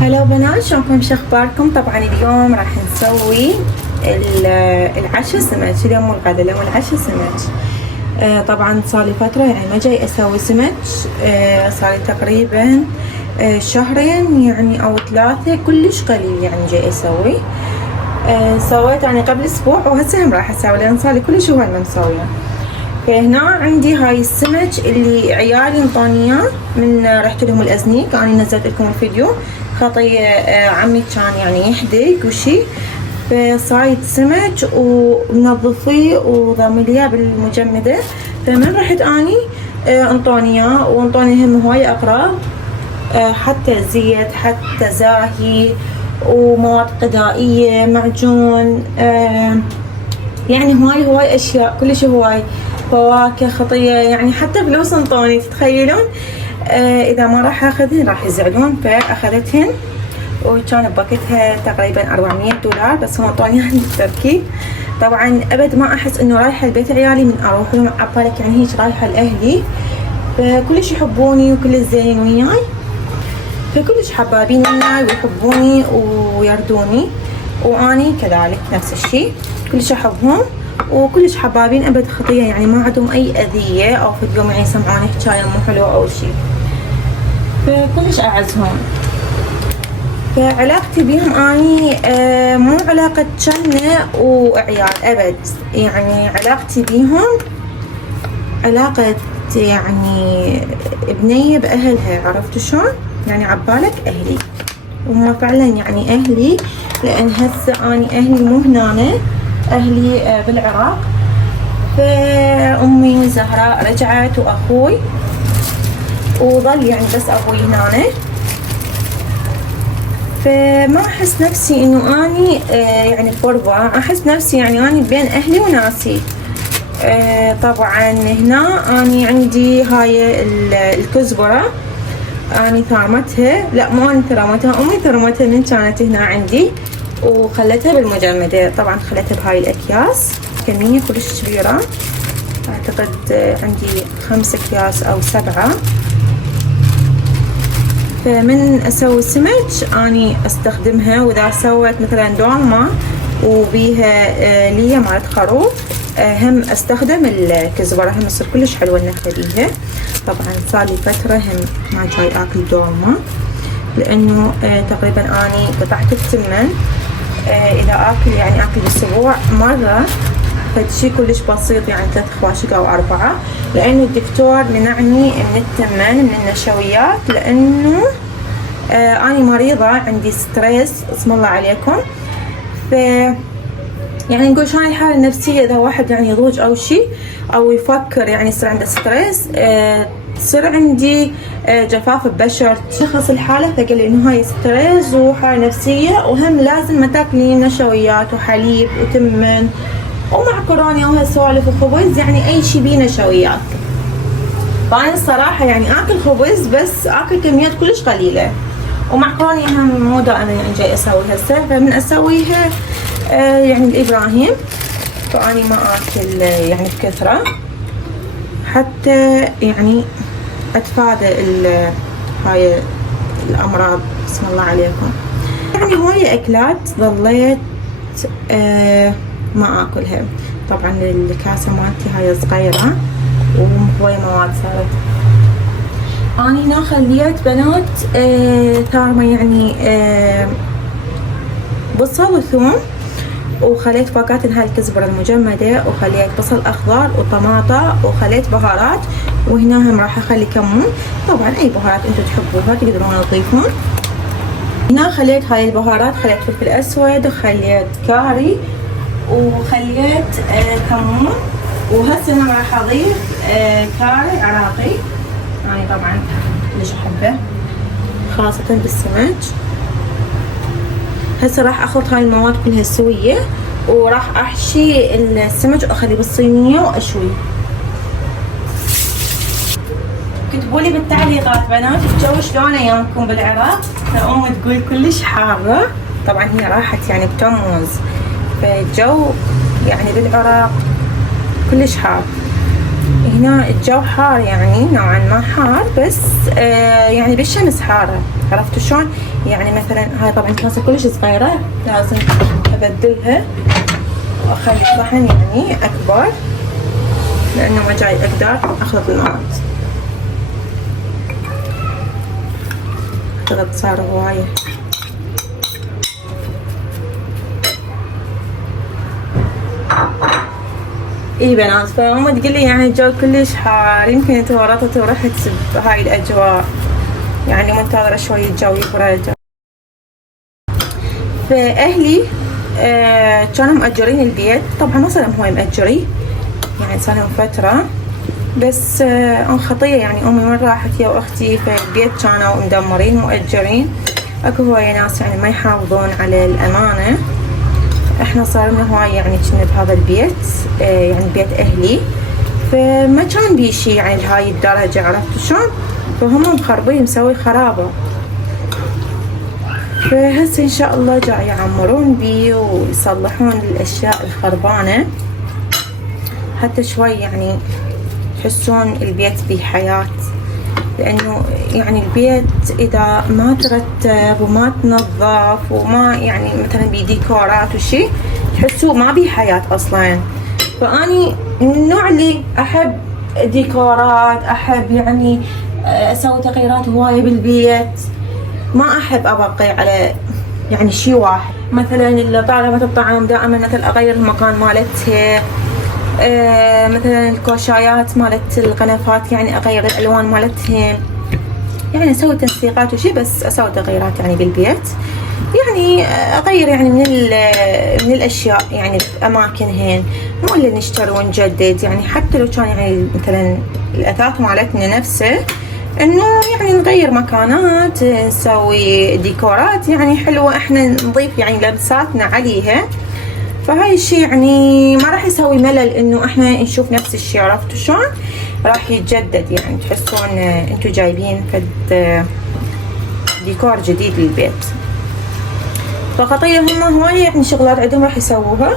هلا بنات، شلونكم؟ شو اخباركم؟ طبعا اليوم راح نسوي العشاء سمك. اليوم مو الغدا، اليوم العشاء سمك. طبعا صار لي فتره يعني ما جاي اسوي سمك. صار لي تقريبا شهرين يعني او 3، كلش قليل يعني جاي اسوي. سويت يعني قبل اسبوع وهسه هم راح اسوي لان صار لي كلش هواي ما مسويه. فهنا عندي هاي السمك اللي عيالي انطوني اياه من رحت لهم الازنيق. انا نزلت لكم الفيديو خطي عمي كان يعني يحدق وشي، فصايد سمك ومنظفيه وضامليه بالمجمده. فمن رحت اني انطوني اياه وانطوني هم هواي اغراض، حتى زيت، حتى زاهي ومواد غذائيه، معجون، يعني هواي اشياء، كلش هواي فواكه، خطيه، يعني حتى فلوس انطوني. تتخيلون؟ اذا ما راح اخذهن راح يزعلون، فاخذتهن وكان بوقتها تقريبا $400، بس هو انطوني عند التركي. طبعا ابد ما احس انه رايحه لبيت عيالي من اروح لهم، عبالك يعني هيك رايحه لاهلي، فكلش يحبوني وكلش زينين وياي، فكلش حبابين وياي ويحبوني ويردوني، واني كذلك نفس الشيء كلش احبهم وكلش حبابين. ابد خطيه يعني ما عندهم اي اذيه او في اليوم يعني يسمعوني حكايه مو حلوه او شيء، فكلش اعزهم. فعلاقتي بيهم اني مو علاقه جنة وعيال ابد، يعني علاقتي بيهم علاقه يعني بنيه باهلها. عرفت شلون؟ يعني عبالك اهلي، وهم فعلا يعني اهلي، لان هسه اني اهلي مو هنا، اهلي بالعراق. فامي زهراء رجعت واخوي، وظل يعني بس ابوي هنا. فما احس نفسي انه اني يعني بغربة، احس نفسي يعني اني بين اهلي وناسي. طبعا هنا اني عندي هاي الكزبرة، اني ثرمتها، لا مو اني ثرمتها، امي ثرمتها من كانت هنا عندي وخلتها بالمجمدة. طبعا خلتها بهاي الاكياس، كمية كلش كبيرة، اعتقد عندي 5 اكياس او 7. فمن اسوي سمك اني استخدمها، واذا سويت مثلا دولمة وبيها ليا مالت خروف هم استخدم الكزبرة، هم تصير كلش حلوة النكهة بيها. طبعا صار لي فترة هم ما جاي اكل دولمة، لانه تقريبا اني قطعت التمن. اذا اكل يعني اكل بالاسبوع مرة، فشي كلش بسيط يعني 3 خواشق او 4، لانه الدكتور منعني من التمن من النشويات، لانه اني مريضة عندي ستريس اسم الله عليكم. ف يعني نقول شلون الحالة النفسية اذا واحد يعني يضوج او شي او يفكر يعني يصير عنده ستريس، تصير عندي جفاف ببشر. شخص الحالة فقال لي انه هاي ستريس وحالة نفسية، وهم لازم ما تاكلين نشويات وحليب وتمن ومعكروني وهالسوالف وخبز، يعني اي شي بيه نشويات. فانا الصراحة يعني اكل خبز بس اكل كميات كلش قليلة، ومعكروني هم مو دائما يعني جاي اسوي هسه، فمن اسويها يعني الابراهيم، فاني ما اكل يعني بكثرة حتى يعني اتفادى هاي الامراض بسم الله عليكم. يعني هواية اكلات ظليت ما اكلها. طبعا الكاسة مالتي هاي صغيرة وهواية مواد صارت. اني هنا خليت بنات ثارمة يعني بصل وثوم، وخليت فاكهة هاي الكزبرة المجمدة، وخليت بصل اخضر وطماطة، وخليت بهارات، وهنا هم راح اخلي كمون. طبعا اي بهارات انتم تحبوها تقدرون تضيفون. هنا خليت هاي البهارات، خليت فلفل اسود، وخليت كاري، وخليت كمون، وهسه انا راح اضيف كاري عراقي، يعني طبعا ليش احبه خاصة بالسمك. هسه راح اخلط هاي المواد كلها سوية، وراح احشي السمك واخليه بالصينية واشوي. كتبوا لي بالتعليقات بنات الجو شلون ايامكم بالعراق. ام تقول كلش حارة، طبعا هي راحت يعني بتموز، فالجو يعني بالعراق كلش حار. هنا الجو حار يعني نوعا ما حار، بس يعني بالشمس حارة، عرفتوا شلون؟ يعني مثلا هاي طبعا كاسة كلش صغيرة، لازم ابدلها واخلي صحن يعني اكبر، لانه ما جاي اقدر اخلط المواد. اعتقد صار هواية. اي بنات، فماما تقول لي يعني الجو كلش حار، يمكن تورطت ورحت بهاي الاجواء، يعني منتظرة شوي الجو يبرد. فاهلي كانوا مأجرين البيت، طبعا ما صار هواي مأجري، يعني صار لهم فترة، بس أنا خطية يعني أمي من راحت هي وأختي، فالبيت كانوا مدمرين مؤجرين. أكو هواية ناس يعني ما يحافظون على الأمانة. احنا صار لنا هواي يعني كنا بهذا البيت، يعني بيت أهلي، فما كان بيه شي يعني لهاي الدرجة، عرفتوا شلون؟ فهم مخربين مسوي خرابة. فهسه إن شاء الله جاي يعمرون بيه ويصلحون الأشياء الخربانة، حتى شوي يعني تحسون البيت فيه حياة، لأنه يعني البيت إذا ما ترتب وما تنظف وما يعني مثلا بديكورات وشي، تحسوا ما بيه حياة أصلا. فأني من النوع اللي أحب ديكورات، أحب يعني أسوي تغييرات هواية بالبيت، ما أحب أبقي على يعني شي واحد. مثلا اللي طالبة الطعام دائما مثلا أغير المكان مالتها، مثلا الكوشايات مالت القنفات يعني اغير الالوان مالتهم، يعني اسوي تنسيقات وشي، بس اسوي تغييرات يعني بالبيت، يعني اغير يعني من الاشياء يعني باماكنهن، مو اللي نشتري ونجدد، يعني حتى لو كان يعني مثلا الاثاث مالتنا نفسه، انه يعني نغير مكانات، نسوي ديكورات يعني حلوه، احنا نضيف يعني لمساتنا عليها. فهاي الشي يعني ما راح يسوي ملل انه احنا نشوف نفس الشي، عرفتوا شلون؟ راح يتجدد، يعني تحسون انتو جايبين فد ديكور جديد للبيت. فخطية هم هواية يعني شغلات عندهم راح يسووها،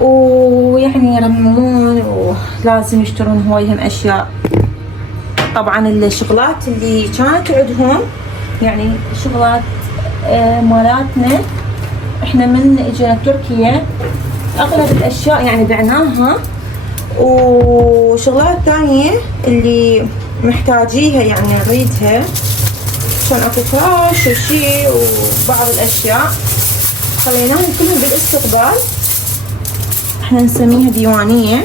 ويعني يرممون ولازم يشترون هوايهم اشياء. طبعا الشغلات اللي كانت عندهم يعني شغلات مالاتنا احنا من اجينا تركيا اغلب الاشياء يعني بعناها، وشغلات ثانية اللي محتاجيها يعني نريدها، كان اكو فراش وشي وبعض الاشياء خليناهم كلهم بالاستقبال، احنا نسميها ديوانية،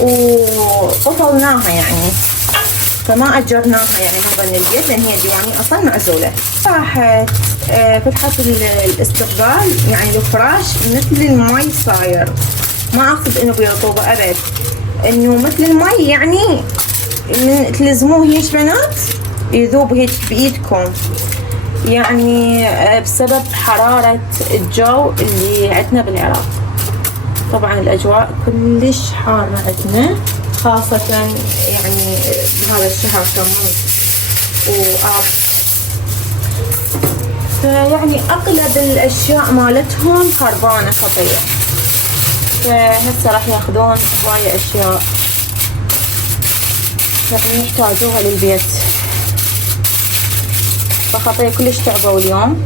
وقفلناها يعني، فما اجرناها يعني من ضمن البيت، لان هي ديوانية اصلا معزولة. راحت فتحت الاستقبال يعني الفراش مثل المي صاير، ما اقصد انه برطوبة ابد، انه مثل المي يعني من تلزموه هيك بنات يذوب هيك بايدكم، يعني بسبب حرارة الجو اللي عندنا بالعراق. طبعا الاجواء كلش حارة عندنا، خاصة يعني بهذا الشهر تموز وآب، فيعني اغلب الاشياء مالتهم خربانة خطية. فهسه راح ياخذون هواية اشياء يعني يحتاجوها للبيت، فخطية كلش تعبوا اليوم،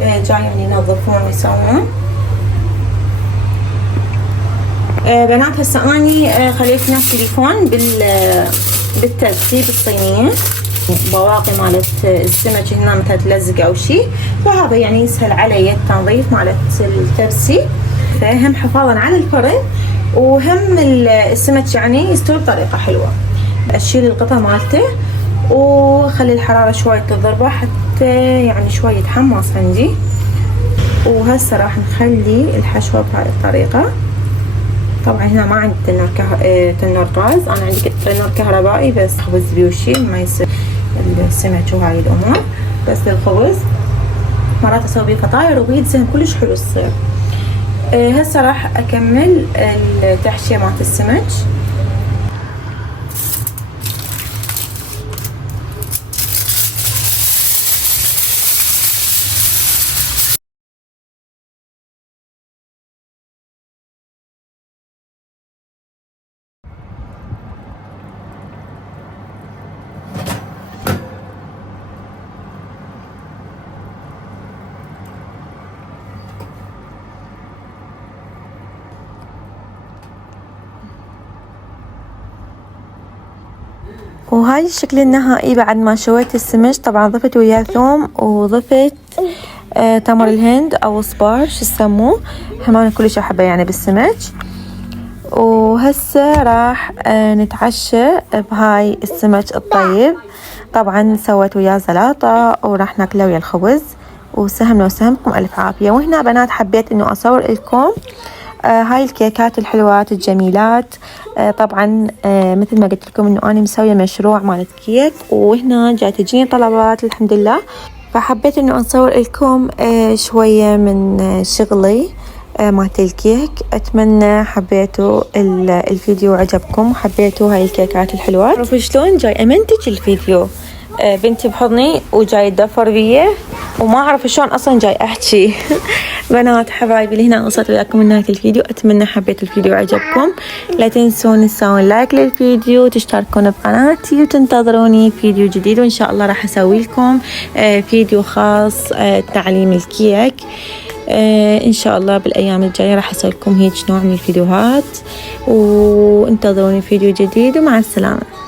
جاي يعني ينظفون ويسوون. بنات هسه اني خليت هنا تليفون بالترتيب الصينية، بواقي مالت السمك هنا مثل تلزق او شي، فهذا يعني يسهل علي التنظيف مالت الترسي، فهم حفاظا على الفرن، وهم السمك يعني يستوي بطريقة حلوة. اشيل القطع مالته وخلي الحرارة شوي تضربه حتى يعني شوي يتحمص عندي. وهسه راح نخلي الحشوة بهاي الطريقة. طبعا هنا ما عندي تنور غاز، انا عندي تنور كهربائي بس خبز بيوشي ما يصير السمك وهاي الامور، بس الخبز مرات اسوي بيه فطاير وبيتزا كلش حلو الصير. هسه راح اكمل التحشية مالت السمك. وهاي الشكل النهائي بعد ما شويت السمك. طبعا ضفت وياه ثوم وضفت تمر الهند او صبار شو يسموه، همانا كلش احبه يعني بالسمك. وهسه راح نتعشى بهاي السمك الطيب. طبعا سويت وياه زلاطه وراح ناكله ويا الخبز. وسهمنا وسهمكم الف عافيه. وهنا بنات حبيت انه اصور لكم هاي الكيكات الحلوات الجميلات. طبعا مثل ما قلت لكم انه انا مسويه مشروع مالت كيك، وهنا جاي تجيني طلبات الحمد لله، فحبيت انه اصور لكم شويه من شغلي مالت الكيك. اتمنى حبيتوا الفيديو وعجبكم وحبيتوا هاي الكيكات الحلوات. عرفوا شلون جاي امنتج الفيديو بنتي بحضني وجاي تدفر بيه وما اعرف شلون اصلا جاي احكي. بنات حبايبي اللي هنا وصلت وياكم من نهايه الفيديو. اتمنى حبيتوا الفيديو وعجبكم. لا تنسون تسوون لايك للفيديو وتشتركون بقناتي وتنتظروني فيديو جديد، وان شاء الله راح اسوي لكم فيديو خاص تعليم الكيك. ان شاء الله بالايام الجايه راح اسوي لكم هيك نوع من الفيديوهات، وانتظروني فيديو جديد ومع السلامه.